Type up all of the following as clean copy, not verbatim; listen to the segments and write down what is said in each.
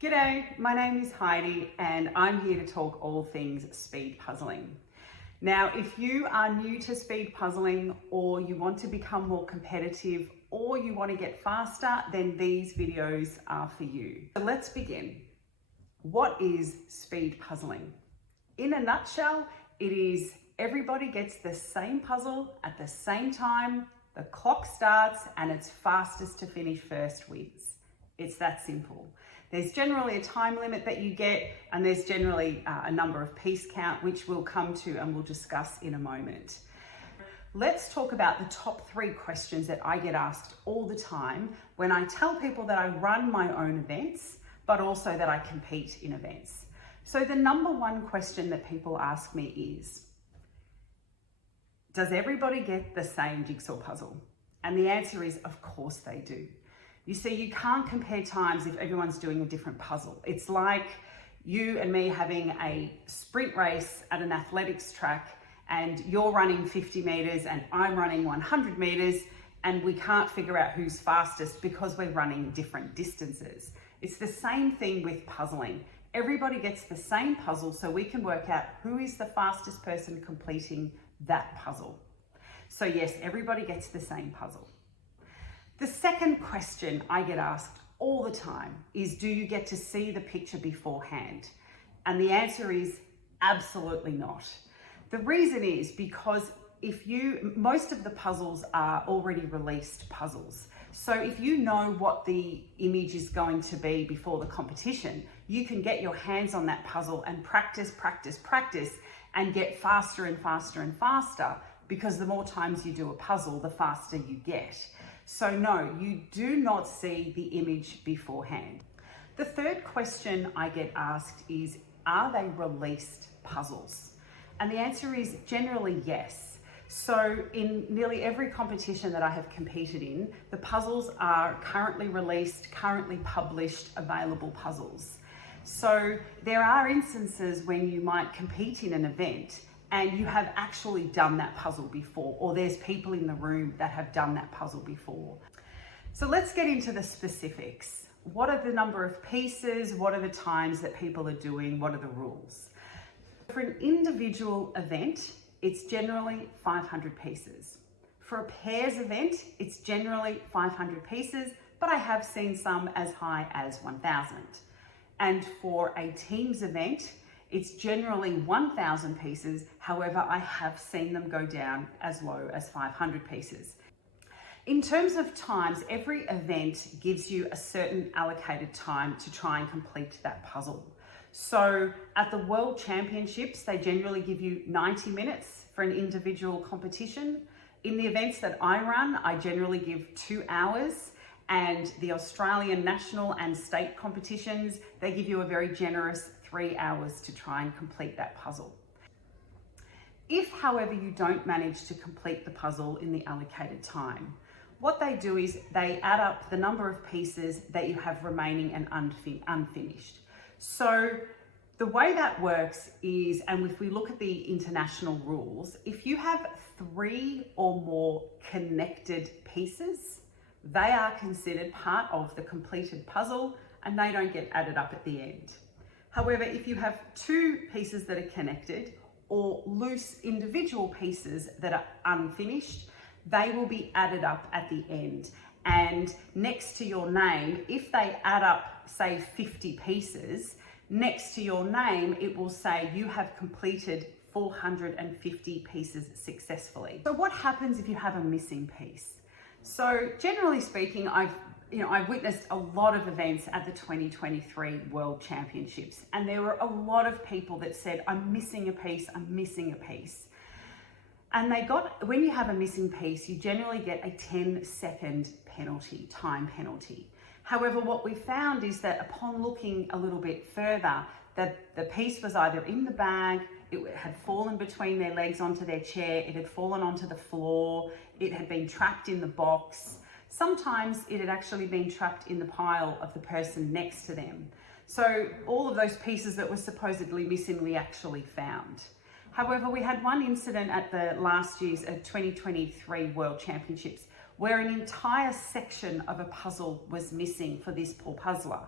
G'day, my name is Heidi and I'm here to talk all things speed puzzling. Now, if you are new to speed puzzling or you want to become more competitive or you want to get faster, then these videos are for you. So let's begin. What is speed puzzling? In a nutshell, it is everybody gets the same puzzle at the same time, the clock starts and it's fastest to finish first wins. It's that simple. There's generally a time limit that you get, and there's generally a number of piece count, which we'll come to and we'll discuss in a moment. Let's talk about the top 3 questions that I get asked all the time when I tell people that I run my own events, but also that I compete in events. So the number 1 question that people ask me is, does everybody get the same jigsaw puzzle? And the answer is, of course they do. You see, you can't compare times if everyone's doing a different puzzle. It's like you and me having a sprint race at an athletics track and you're running 50 meters and I'm running 100 meters and we can't figure out who's fastest because we're running different distances. It's the same thing with puzzling. Everybody gets the same puzzle so we can work out who is the fastest person completing that puzzle. So yes, everybody gets the same puzzle. The second question I get asked all the time is, do you get to see the picture beforehand? And the answer is absolutely not. The reason is because most of the puzzles are already released puzzles. So if you know what the image is going to be before the competition, you can get your hands on that puzzle and practice and get faster and faster and faster, because the more times you do a puzzle, the faster you get. So no, you do not see the image beforehand. The third question I get asked is, are they released puzzles? And the answer is generally yes. So in nearly every competition that I have competed in, the puzzles are currently released, currently published, available puzzles. So there are instances when you might compete in an event and you have actually done that puzzle before, or there's people in the room that have done that puzzle before. So let's get into the specifics. What are the number of pieces? What are the times that people are doing? What are the rules? For an individual event, it's generally 500 pieces. For a pairs event, it's generally 500 pieces, but I have seen some as high as 1,000. And for a teams event, it's generally 1,000 pieces. However, I have seen them go down as low as 500 pieces. In terms of times, every event gives you a certain allocated time to try and complete that puzzle. So at the World Championships, they generally give you 90 minutes for an individual competition. In the events that I run, I generally give 2 hours. And the Australian national and state competitions, they give you a very generous 3 hours to try and complete that puzzle. If, however, you don't manage to complete the puzzle in the allocated time, what they do is they add up the number of pieces that you have remaining and unfinished. So the way that works is, and if we look at the international rules, if you have 3 or more connected pieces, they are considered part of the completed puzzle and they don't get added up at the end. However, if you have 2 pieces that are connected or loose individual pieces that are unfinished, they will be added up at the end. And next to your name, if they add up, say 50 pieces, next to your name, it will say you have completed 450 pieces successfully. So what happens if you have a missing piece? So generally speaking, I've witnessed a lot of events at the 2023 World Championships, and there were a lot of people that said, I'm missing a piece. And when you have a missing piece, you generally get a 10-second penalty, time penalty. However, what we found is that upon looking a little bit further, that the piece was either in the bag, it had fallen between their legs onto their chair, it had fallen onto the floor, it had been trapped in the box. Sometimes it had actually been trapped in the pile of the person next to them. So all of those pieces that were supposedly missing, we actually found. However, we had one incident at the last year's 2023 World Championships where an entire section of a puzzle was missing for this poor puzzler.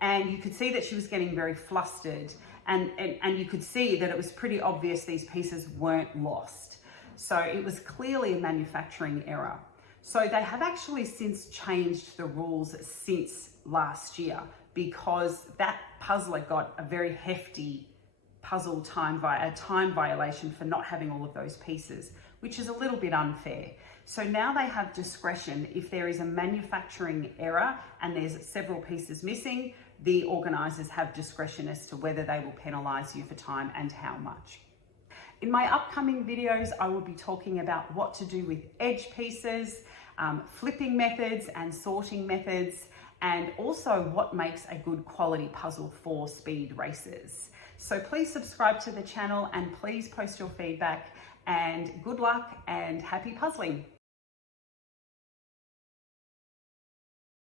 and you could see that she was getting very flustered, and you could see that it was pretty obvious these pieces weren't lost. So it was clearly a manufacturing error. So they have actually since changed the rules since last year, because that puzzler got a very hefty puzzle time violation for not having all of those pieces, which is a little bit unfair. So now they have discretion. If there is a manufacturing error and there's several pieces missing, the organisers have discretion as to whether they will penalise you for time and how much. In my upcoming videos, I will be talking about what to do with edge pieces, flipping methods and sorting methods, and also what makes a good quality puzzle for speed races. So please subscribe to the channel and please post your feedback, and good luck and happy puzzling.